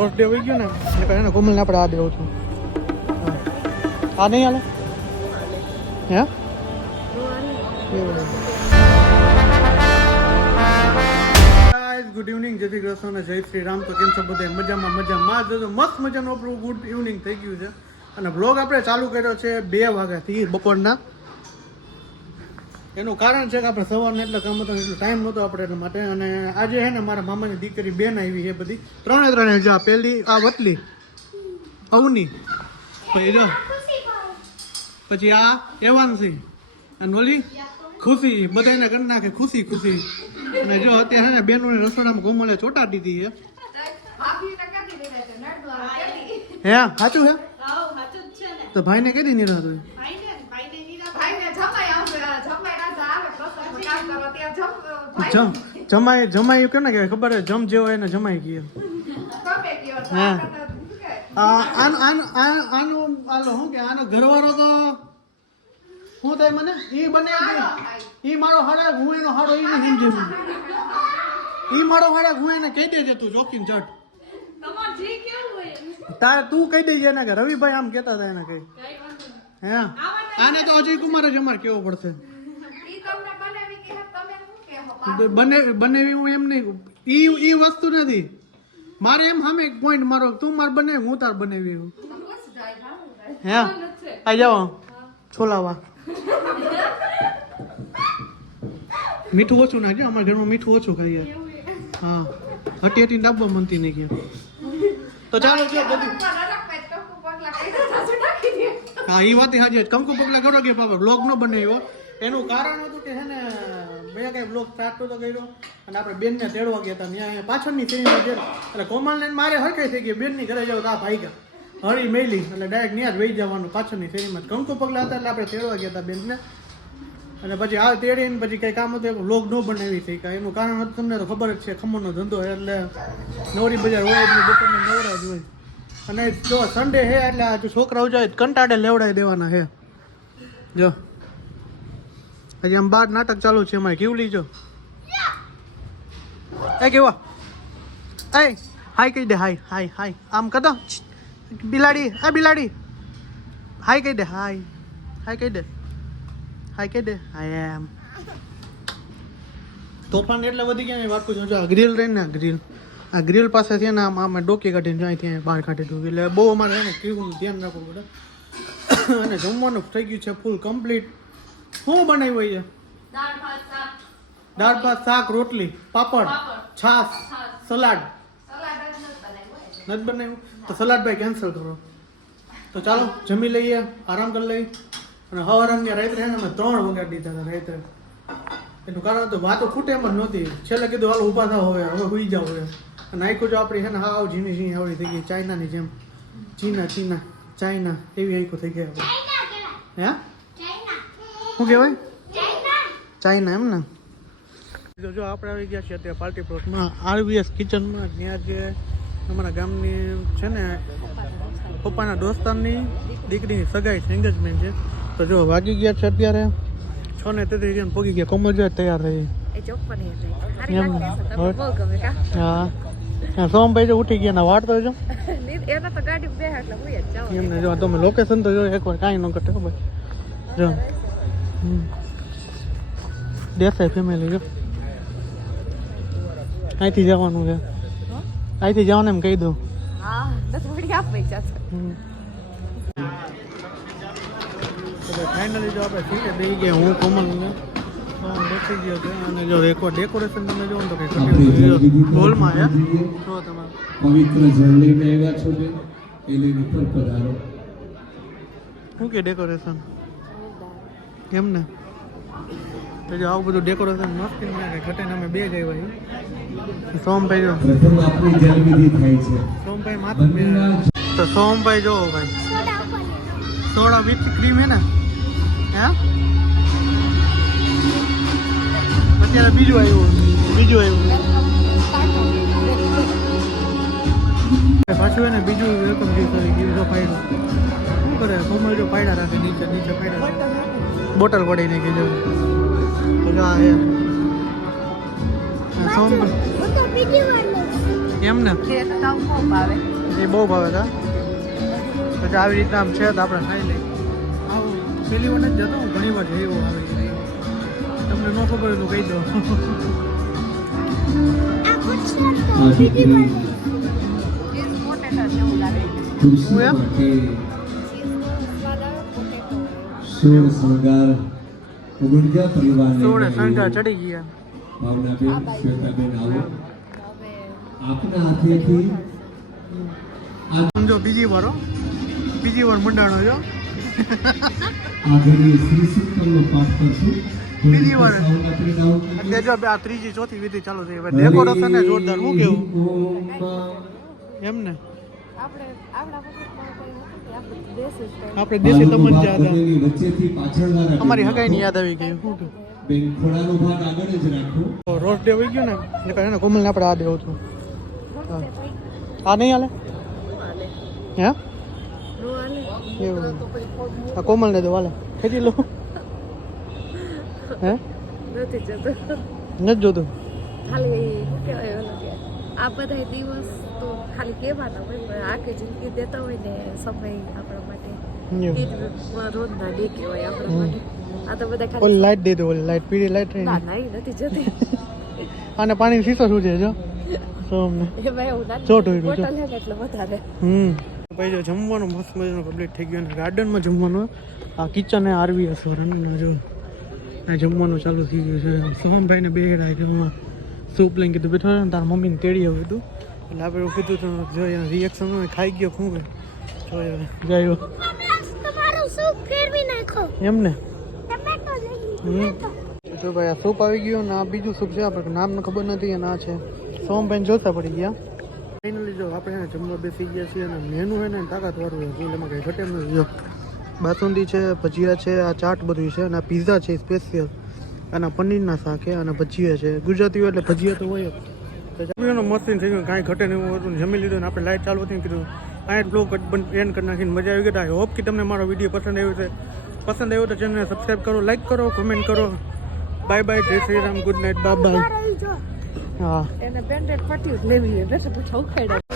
Roast day આવી ગયો ને એટલે એને કોમલને આપણે આ દેવું છું. આ નહીં હાલે હે ગુડ ઇવનિંગ, જય શ્રી કૃષ્ણ અને જય શ્રી રામ. તો કેમ છો બધા? મજામાં જો મસ્ત મજાનું આપણું ગુડ ઇવનિંગ થઈ ગયું છે અને બ્લોગ આપણે ચાલુ કર્યો છે 2 વાગ્યાથી બપોરના. એનું કારણ છે કે આપણે સવારને એટલે કામ હતો એટલો ટાઈમ નહોતો આપણે એટલા માટે. અને આજે છે ને મારા મામાની દીકરી બેન આવી છે બધી ત્રણે જો પહેલી આ વતલી અવની, પછી જો પછી આ એવાંશી અને ઓલી ખુશી, બધાને કરી નાખે ખુશી ખુશી. અને જો અત્યારે ને બેનોની રસોડામાં કોમલે ચોટાડી દીધી છે. હે સાચું છે? તો ભાઈને કઈ દી નિરાત હોય? જમાઈ કેમ ને કહેવાય ખબર? જમ જેવો એને જમાઈ ગયો. હા આનું આલો શું કે આનો ઘરવાળો તો શું થાય મને ઈ બને ઈ મારો હાડા હું એનો હાડો ઈ નહીં સમજે. ઈ મારો હાડા હું એને કહી દેજે તું ચોકીને ચટ. તારે તું કહી દેજે એને કે રવિભાઈ આમ કેતા હતા એને કઈ. હે આને તો અજય કુમાર જ અમારે કેવો પડશે. બનેવી હું એમ નહીં, ઈ વસ્તુ નથી મારે. એમ સામે પોઈન્ટ મારો તું માર બને હું તાર બનેવી હું. હે આ જાઓ છોલાવા. મીઠું ઓછું નાખજો, અમારા ઘરમાં મીઠું ઓછું ખાઈએ. હા હટી ડાબો મનતી નહીં કે. તો ચાલો જો બધી હા એ વાત હાજી. કંકુ પગલા કરો કે બાબા બ્લોગ નો બનાવ્યો. એનું કારણ હતું કે છે ને મેં કઈ બ્લોગ સ્ટાર્ટ તો કર્યો અને આપણે બેનને તેડવા ગયા હતા ત્યાં પાછળની શેરીમાં જે એટલે કોમલને મારે હરખાઈ થઈ ગઈ. બેનની ઘરે જાવ તો આ ભાઈ ગયા હરી મેલી એટલે ડાયરેક્ટ ત્યાં જ વહી જવાનું પાછળની શેરીમાં. કંકુ પગલા હતા એટલે આપણે તેડવા ગયા હતા બેનને. અને પછી આ તેડીને પછી કંઈ કામ હતું બ્લોગ ન બનાવી થઈ કાંઈ. એનું કારણ હતું તમને તો ખબર જ છે, ખમણનો ધંધો એટલે નવરી બજાર હોય એટલે બપોરને નવરા જ હોય. અને જો સન્ડે છે એટલે આ છોકરાઓ જાય કંટાળે લેવડાવી દેવાના છે. જો હજી આમ 12 નાટક ચાલુ છે અમારે. કેવું લીજો એ કેવા એ હાય કહી દે. હાય હાય હાય આમ કદો બિલાડી. એ બિલાડી હાય કહી દે. હાય હાય કહી દે. હાય કહી દે. હાય એમ તોફાન એટલે વધી ગયા વાત પૂછો. જો ગ્રીલ રહી ને ગ્રીલ આ ગ્રીલ પાસે છે ને આમ ડોકી કાઢીને જાય ત્યાં બહાર કાઢી દઉં એટલે બહુ અમારે છે ને કેવું ધ્યાન રાખવું પડે. અને જમવાનું થઈ ગયું છે ફૂલ કમ્પ્લીટ. શું બનાવ્યું છે? દાળ ભાત શાક રોટલી પાપડ છાશ સલાડ. નથી બનાવ્યું તો સલાડ ભાઈ કેન્સલ કરો. તો ચાલો જમી લઈએ, આરામ કરી લઈએ. અને હવારંગે રાત્રે અમે 3 વગાડી દીધા હતા રાત્રે. એનું કારણ હતું વાતો ખૂટે એમ જ નહોતી. છેલ્લે કીધું હાલ ઊભા થાવ હવે સુઈ જાવ હવે. અને આખું જો આપણી છે ને હાવ ઝીણી ઝીણી આવડી થઈ ગઈ ચાઇનાની જેમ. ચીના ચાઇના એવી આખું થઈ ગયા હવે. હે શું કહેવાય? ચાઇના એમ ને. જો આપણે આવી ગયા છીએ અત્યારે પાર્ટી પ્લોટમાં RVS કિચનમાં. ત્યાં જે અમારા ગામની છે ને પપ્પાના દોસ્તારની દીકરીની સગાઈ છે, એંગેજમેન્ટ છે. તો જો વાગી ગયા છે અત્યારે 6:33 પોગી ગયા. કોમલ જો તૈયાર થઈ હા. સોમભાઈ જો ઉઠી ગયા વાળતો જો એમને. જો તમે લોકેશન તો જો એકવાર કાંઈ ન ઘટે ભાઈ. જો દેસાઈ ફેમિલી જો અહીંથી જવાનું છે. અહીંથી જવાનું એમ કહી દઉં. ફાઇનલી જો આપણે સીટે બેસી ગયા. હું કોમલ બેસી ગયો છે. અને જો એકવાર ડેકોરેશન તમે જોવો તો કંઈ હોલમાં હે જો તમારે પવિત્ર જળ લઈને આવ્યા છો બે એ લઈને ઉપર પધારો. શું કે ડેકોરેશન એમ ને તો જો આવું બધું ડેકોરેશન મસ્ત ઘટે ને અમે 2 જ આવ્યા. સોમભાઈ જો પ્રથમ આપણી જલવિધિ થાય છે. સોમભાઈ માથું તો સોમભાઈ જો ભાઈ સોડા વિથ ક્રીમ હે ને. હે અત્યારે બીજું આવ્યું પાછું એને બીજું વેલકમ ડ્રિંક કરી ગયું. જો પાડ્યું શું કરે કોમલ જો પાડ્યા રાખે નીચે પાડ્યા બોટલ પડી નાખી જો. તો જો આ સોમભાઈ એમ ને એ તો તાવ બહુ ભાવે એ બહુ ભાવે કા પછી આવી રીતના આમ છે તો આપણે ખાઈ લઈએ આવું પેલી વાર નથી જતો હું ઘણી વાર જઈ એવું આવે તમને ન ખબર હોય તો કહી દો ચીઝ પોટેટો જેવું લાગે ખુરશી હું એમ? માટે ચીઝનો સ્વાદ આવે પોટેટો સોળ શણગાર ઉગણગ્યા પરિવારને સોળે સંગા ચડી ગયા ભાવનાબેન શ્વેતાબેન આવો હવે આપના હાથેથી સમજો બીજી વાર હો. બીજી વાર મંડાણો જો આગળની શ્રી સૂક્તમનો પાઠ કરશું બીજી વાર. સૌના પ્રેરણાઓ એટલે જો આ ત્રીજી ચોથી વિધિ ચાલુ થઈ હવે ડેકોરેશન ને જોરદાર હું કેવું એમ ને આપણે આપણા વખતમાં કોઈ હતું કે આપણે દેશી સ્ટાઈલ આપણે દેશી તમજ યાદ બનેલી વચ્ચેથી પાછળના અમારી હગાઈની યાદ આવી ગઈ શું કે બેન ખોડાનો ભાગ આગળ જ રાખો રોજ ડે આવી ગયો ને એટલે કહે ને કોમલને આપણે આ દેવું છું હા. આ નહીં હાલે હે નો આલે એવું આ કોમલને દો હાલે ખેંચી લો હે નથી જતો નથી જોતું ખાલી શું કહેવાય ઓલો કે આ બધા દિવસ તો ખાલી કહેવાના હોય પણ આખી જિંદગી દેતા હોય ને સમય આપણા માટે એવું. એ જ રોજના ડે કહેવાય આપણા માટે આ તો બધા ઓલી ખાલી લાઈટ દે દો ઓલી લાઈટ પીળી લાઈટ રહી ના ના એ નથી જતી આને પાણી સીસો શું છે જો સોમને એમાં એવું ના ચોટ હોય બોટલ હે ને એટલે વધારે ભાઈ જો જમવાનું મસ્ત મજાનું કમ્પ્લીટ થઈ ગયું અને ગાર્ડનમાં જમવાનું આ કિચન એ આરવી હશે રન જો આ જમવાનું ચાલુ થઈ ગયું છે સોહમભાઈને બે હેડા કે હું સૂપ લઈને કીધું બેઠો ને તારા મમ્મીને તેડી આવ્યું હતું એટલે આપણે એવું કીધું તો જોઈએ રિએક્શન ખાઈ ગયો શું કે જોઈએ ગયો તમારું સૂપ ફેરવી નાખો એમ ને ટમેટો લઈ જો ભાઈ આ સૂપ આવી ગયું ને આ બીજું સૂપ છે આપણે નામને ખબર નથી અને આ છે સોમભાઈને જોતા પડી ગયા ફાઇનલી જો આપણે જમવા બેસી ગયા છીએ અને મેનુ છે ને તાકાતવાળું છે ફૂલ એમાં કંઈ ઘટે નથી જો બાસુંદી છે ભજીયા છે આ ચાટ બધું છે અને આ પીઝા છે સ્પેશિયલ અને આ પનીરના શાક છે અને ભજીયા છે ગુજરાતીઓ એટલે ભજીયા તો હોય જ તો જમીનો મસ્તી થઈ ગયું કાંઈ ઘટે નહીં એવું હતું ને જમી લીધું ને આપણે લાઈટ ચાલુ હતી કીધું આ બ્લોગ એન્ડ કરી નાખીને મજા આવી ગઈ આઈ હોપ કે તમને મારો વિડીયો પસંદ આવ્યો છે પસંદ આવ્યો તો ચેનલને સબસ્ક્રાઈબ કરો લાઈક કરો કમેન્ટ કરો બાય બાય જય Shri Ram good night bye bye હા એને બેન્ડેડ પટ્ટી જ લેવી છે બેઠા બેઠા ઉખાડ્યા